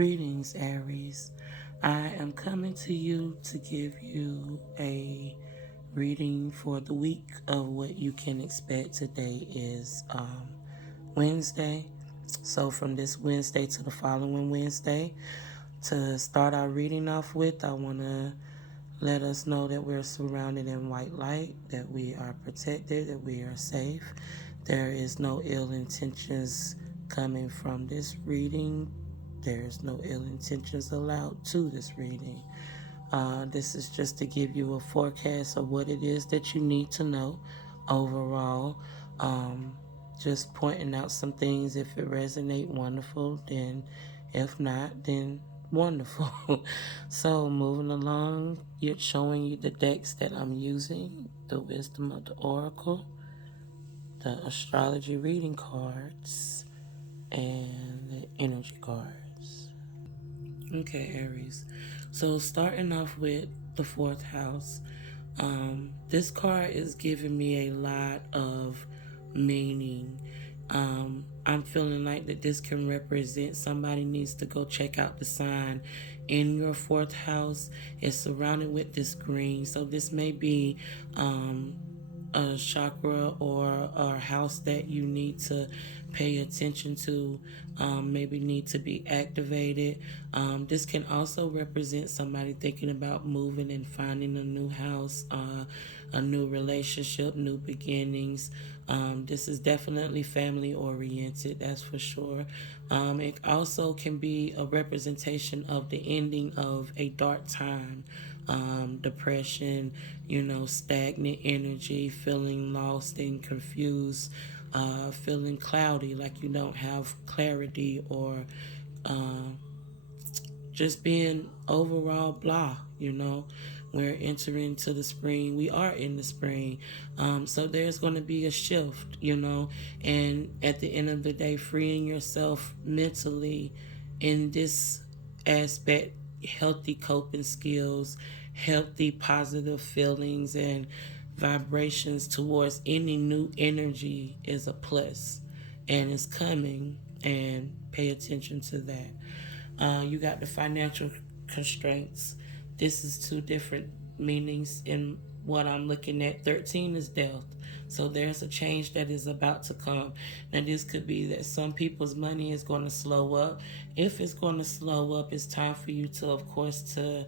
Greetings, Aries. I am coming to you to give you a reading for the week of what you can expect. Today is Wednesday. So from this Wednesday to the following Wednesday, to start our reading off with, I want to let us know that we're surrounded in white light, that we are protected, that we are safe. There is no ill intentions coming from this reading. There's no ill intentions allowed to this reading. This is just to give you a forecast of what it is that you need to know overall. Just pointing out some things. If it resonates, wonderful. Then if not, then wonderful. So moving along, you're showing you the decks that I'm using, the Wisdom of the Oracle, the Astrology Reading cards, and the Energy cards. Okay, Aries. So starting off with the fourth house, this card is giving me a lot of meaning. I'm feeling like that this can represent somebody needs to go check out the sign in your fourth house. It's surrounded with this green, so this may be a chakra or a house that you need to pay attention to, maybe need to be activated. This can also represent somebody thinking about moving and finding a new house, a new relationship, new beginnings. This is definitely family oriented, that's for sure. It also can be a representation of the ending of a dark time. Depression, stagnant energy, feeling lost and confused, feeling cloudy, like you don't have clarity, or just being overall blah. We're entering to the spring. We are in the spring. So there's going to be a shift, and at the end of the day, freeing yourself mentally in this aspect, healthy coping skills, healthy positive feelings and vibrations towards any new energy is a plus, and it's coming, and pay attention to that. You got the financial constraints. This is two different meanings in what I'm looking at. 13 is death. So there's a change that is about to come. Now this could be that some people's money is going to slow up. If it's going to slow up, it's time for you to, of course, to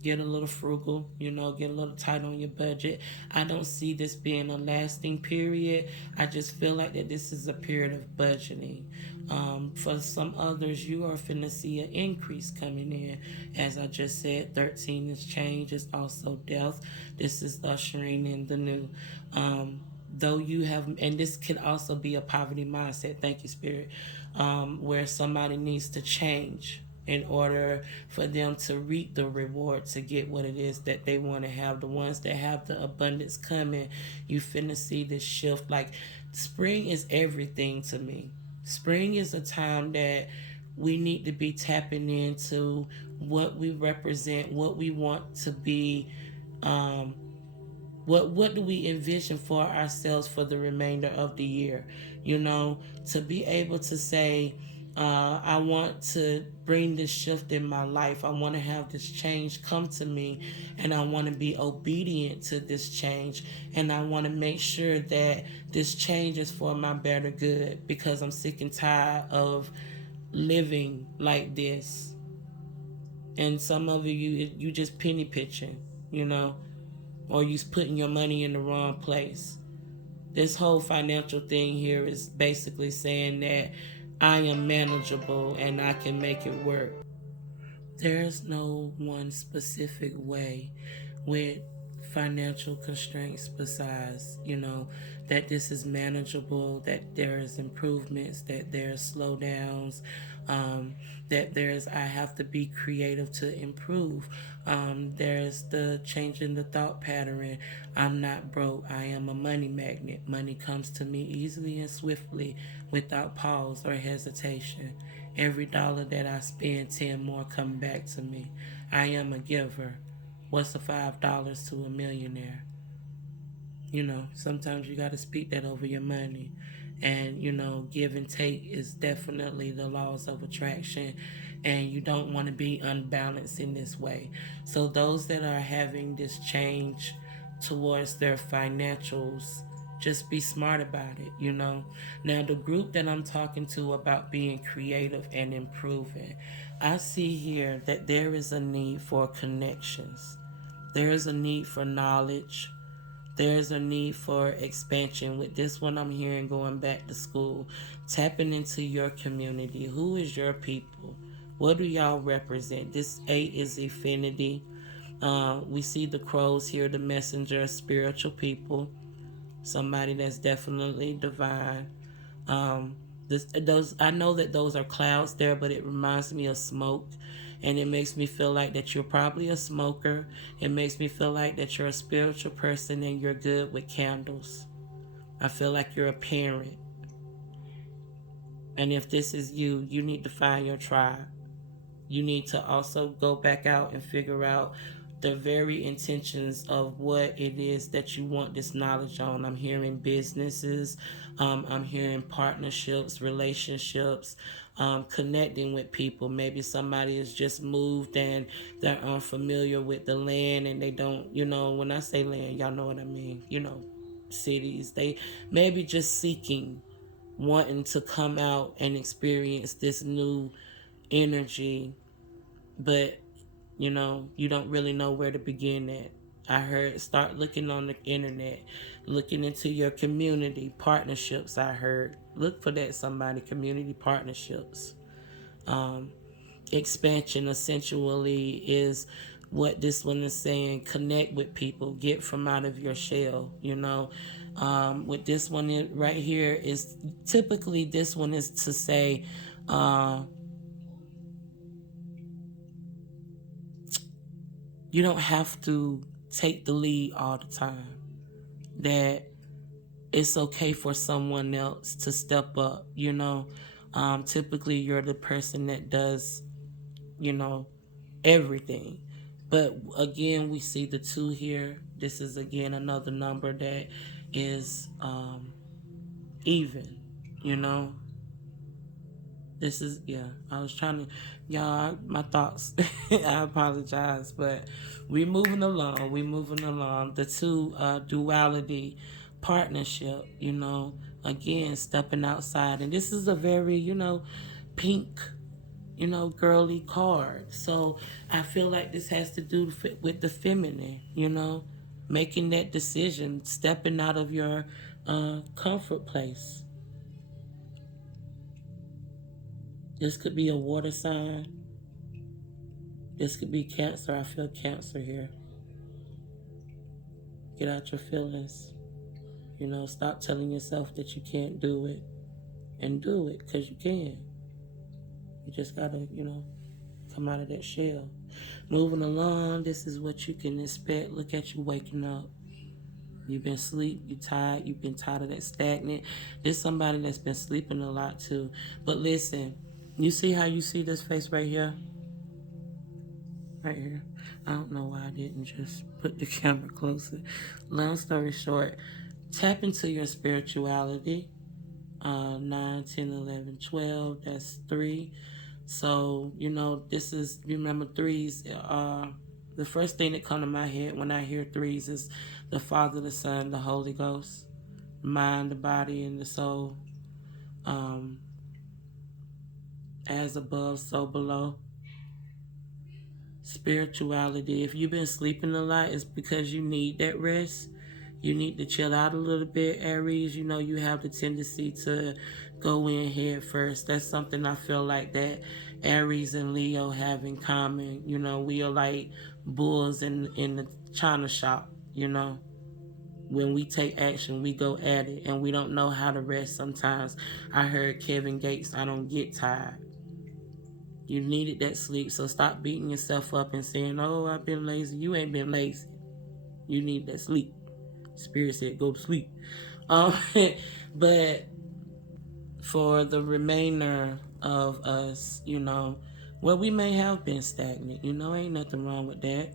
get a little frugal, get a little tight on your budget. I don't see this being a lasting period. I just feel like that this is a period of budgeting. For some others, you are finna see an increase coming in. As I just said, 13 is change. It's also death. This is ushering in the new. Though you have, and this could also be a poverty mindset, thank you, Spirit, where somebody needs to change in order for them to reap the reward, to get what it is that they want to have. The ones that have the abundance coming, you finna see this shift. Like, spring is everything to me. Spring is a time that we need to be tapping into what we represent, what we want to be, what do we envision for ourselves for the remainder of the year. To be able to say, I want to bring this shift in my life. I want to have this change come to me, and I want to be obedient to this change, and I want to make sure that this change is for my better good, because I'm sick and tired of living like this. And some of you just penny pitching, or you putting your money in the wrong place. This whole financial thing here is basically saying that I am manageable and I can make it work. There's no one specific way with financial constraints besides, that this is manageable, that there is improvements, that there's slowdowns, that I have to be creative to improve. There's the change in the thought pattern. I'm not broke. I am a money magnet. Money comes to me easily and swiftly without pause or hesitation. Every dollar that I spend, 10 more come back to me. I am a giver. What's the $5 to a millionaire? Sometimes you got to speak that over your money. And, give and take is definitely the laws of attraction. And you don't want to be unbalanced in this way. So, those that are having this change towards their financials, just be smart about it. Now, the group that I'm talking to about being creative and improving, I see here that there is a need for connections, there is a need for knowledge, there's a need for expansion. With this one, I'm hearing going back to school, tapping into your community. Who is your people? What do y'all represent? This 8 is affinity. We see the crows here, the messenger, spiritual people, somebody that's definitely divine. Um, those, I know that those are clouds there, but it reminds me of smoke, and it makes me feel like that you're probably a smoker. It makes me feel like that you're a spiritual person and you're good with candles. I feel like you're a parent, and if this is you, you need to find your tribe. You need to also go back out and figure out the very intentions of what it is that you want this knowledge on. I'm hearing businesses, I'm hearing partnerships, relationships, connecting with people. Maybe somebody has just moved and they're unfamiliar with the land and they don't, when I say land, y'all know what I mean, cities. They maybe just seeking, wanting to come out and experience this new energy, but you don't really know where to begin at. I heard start looking on the internet, looking into your community partnerships. I heard look for that, somebody, community partnerships. Um, Expansion essentially is what this one is saying. Connect with people, get from out of your shell. With this one right here is typically, this one is to say, you don't have to take the lead all the time. That it's okay for someone else to step up. Typically, you're the person that does, you know, everything. But again, we see the 2 here. This is again another number that is even, you know. This is, yeah, I was trying to, y'all, my thoughts. I apologize, but we moving along. We moving along. The 2, duality, partnership, again, stepping outside. And this is a very, pink, girly card. So I feel like this has to do with the feminine, making that decision, stepping out of your comfort place. This could be a water sign. This could be Cancer. I feel Cancer here. Get out your feelings. Stop telling yourself that you can't do it, and do it, because you can. You just gotta, come out of that shell. Moving along, this is what you can expect. Look at you waking up. You've been asleep, you tired, you've been tired of that stagnant. There's somebody that's been sleeping a lot too. But listen, you see how you see this face right here? Right here. I don't know why I didn't just put the camera closer. Long story short, tap into your spirituality. 9, 10, 11, 12, that's 3. So, this is, remember, threes, the first thing that come to my head when I hear threes is the Father, the Son, the Holy Ghost, mind, the body, and the soul. As above, so below. Spirituality. If you've been sleeping a lot, it's because you need that rest. You need to chill out a little bit, Aries. You have the tendency to go in head first. That's something I feel like that Aries and Leo have in common. We are like bulls in the china shop. When we take action, we go at it, and we don't know how to rest sometimes. I heard Kevin Gates, I don't get tired. You needed that sleep, so stop beating yourself up and saying, oh, I've been lazy. You ain't been lazy. You need that sleep. Spirit said, go to sleep. But for the remainder of us, well, we may have been stagnant. Ain't nothing wrong with that.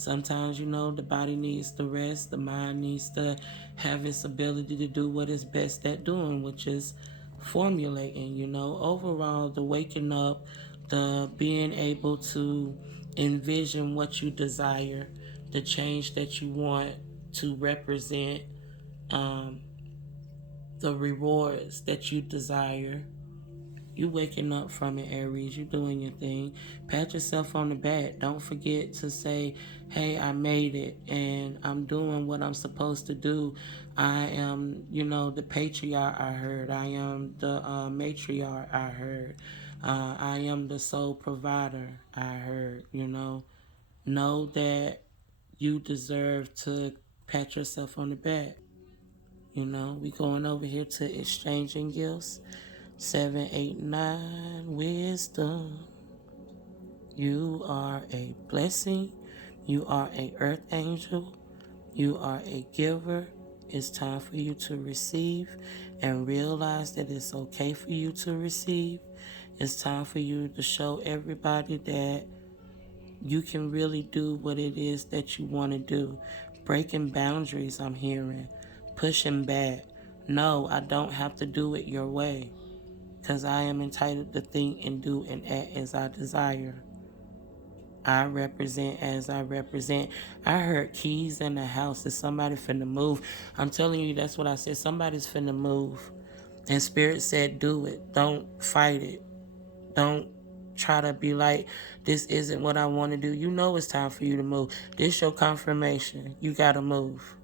Sometimes, the body needs to rest, the mind needs to have its ability to do what it's best at doing, which is formulating, Overall, the waking up, the being able to envision what you desire, the change that you want to represent, um, the rewards that you desire. You waking up from it, Aries. You doing your thing. Pat yourself on the back. Don't forget to say, hey, I made it and I'm doing what I'm supposed to do. I am, the patriarch I heard. I am the matriarch I heard. I am the sole provider I heard, Know that you deserve to pat yourself on the back. We going over here to exchanging gifts. 789 wisdom. You are a blessing. You are a earth angel. You are a giver. It's time for you to receive and realize that it's okay for you to receive. It's time for you to show everybody that you can really do what it is that you want to do. Breaking boundaries, I'm hearing. Pushing back. No, I don't have to do it your way, because I am entitled to think and do and act as I desire. I represent as I represent. I heard keys in the house. Is somebody finna move? I'm telling you, that's what I said. Somebody's finna move. And Spirit said, do it. Don't fight it. Don't try to be like, this isn't what I want to do. You know it's time for you to move. This your confirmation. You gotta move.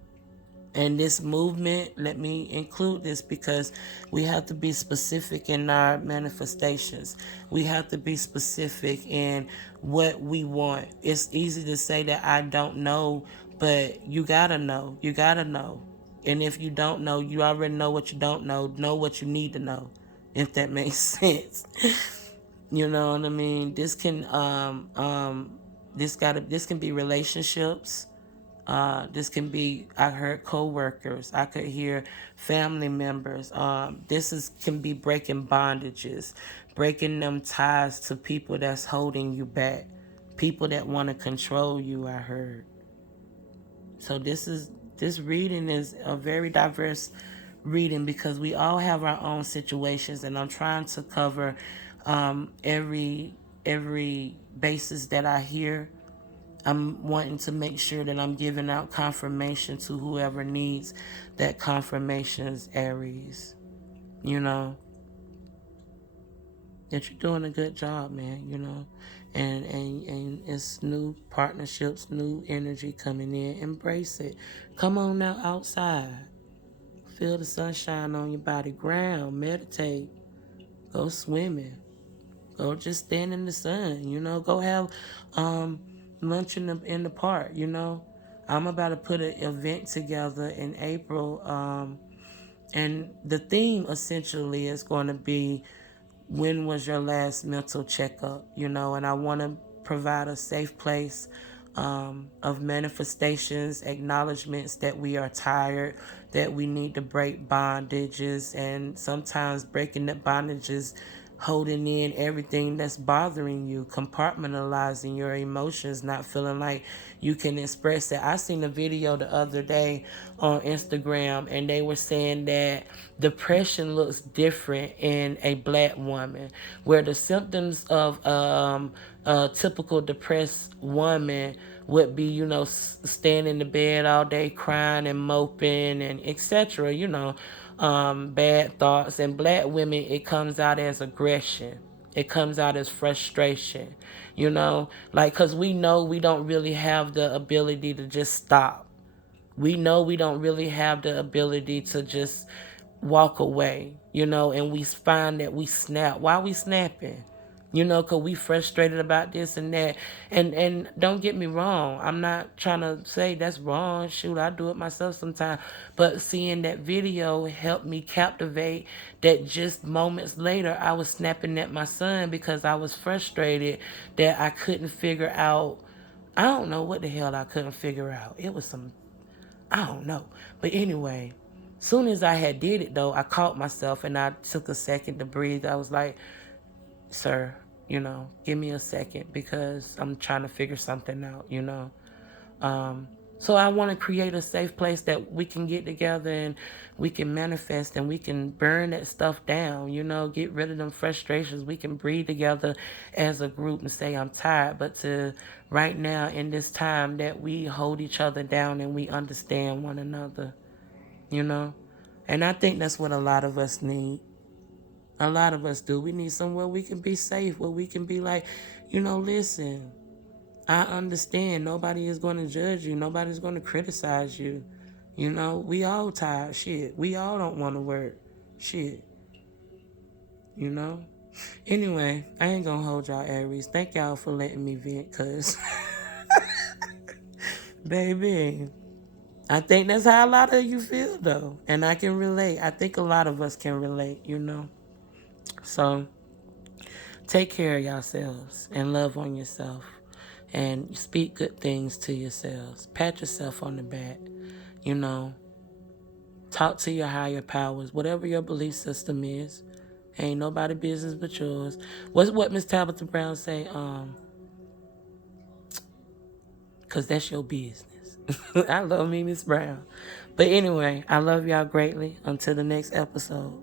And this movement, let me include this because we have to be specific in our manifestations. We have to be specific in what we want. It's easy to say that I don't know, but you gotta know. You gotta know. And if you don't know, you already know what you don't know what you need to know, if that makes sense. You know what I mean? This can be relationships. This can be, I heard co-workers. I could hear family members. Can be breaking bondages, breaking them ties to people that's holding you back, people that want to control you, I heard. So this reading is a very diverse reading because we all have our own situations, and I'm trying to cover every basis that I hear. I'm wanting to make sure that I'm giving out confirmation to whoever needs that confirmations, Aries. That you're doing a good job, man, And it's new partnerships, new energy coming in. Embrace it. Come on now outside. Feel the sunshine on your body. Ground. Meditate. Go swimming. Go just stand in the sun, Go have lunch in the park, I'm about to put an event together in April, and the theme essentially is going to be, when was your last mental checkup, And I want to provide a safe place of manifestations, acknowledgments that we are tired, that we need to break bondages, and sometimes breaking the bondages, holding in everything that's bothering you, compartmentalizing your emotions, not feeling like you can express it. I seen a video the other day on Instagram, and they were saying that depression looks different in a black woman, where the symptoms of a typical depressed woman would be, staying in the bed all day crying and moping and etc., bad thoughts. And black women, it comes out as aggression. It comes out as frustration, because we know we don't really have the ability to just stop. We know we don't really have the ability to just walk away, and we find that we snap. Why we snapping? Because we frustrated about this and that. And don't get me wrong. I'm not trying to say that's wrong. Shoot, I do it myself sometimes. But seeing that video helped me captivate that just moments later, I was snapping at my son because I was frustrated that I couldn't figure out. I don't know what the hell I couldn't figure out. It was I don't know. But anyway, soon as I had did it though, I caught myself and I took a second to breathe. I was like, sir, give me a second because I'm trying to figure something out, So I want to create a safe place that we can get together and we can manifest and we can burn that stuff down, get rid of them frustrations. We can breathe together as a group and say, I'm tired. But to right now in this time that we hold each other down and we understand one another, you know? And I think that's what a lot of us need. A lot of us do. We need somewhere we can be safe, where we can be like, listen, I understand. Nobody is going to judge you. Nobody's going to criticize you. We all tired. Shit. We all don't want to work. Shit. You know? Anyway, I ain't going to hold y'all, Aries. Thank y'all for letting me vent, because, baby, I think that's how a lot of you feel, though. And I can relate. I think a lot of us can relate. So, take care of yourselves and love on yourself. And speak good things to yourselves. Pat yourself on the back. Talk to your higher powers. Whatever your belief system is. Ain't nobody business but yours. What Miss Tabitha Brown say? Because that's your business. I love me, Miss Brown. But anyway, I love y'all greatly. Until the next episode.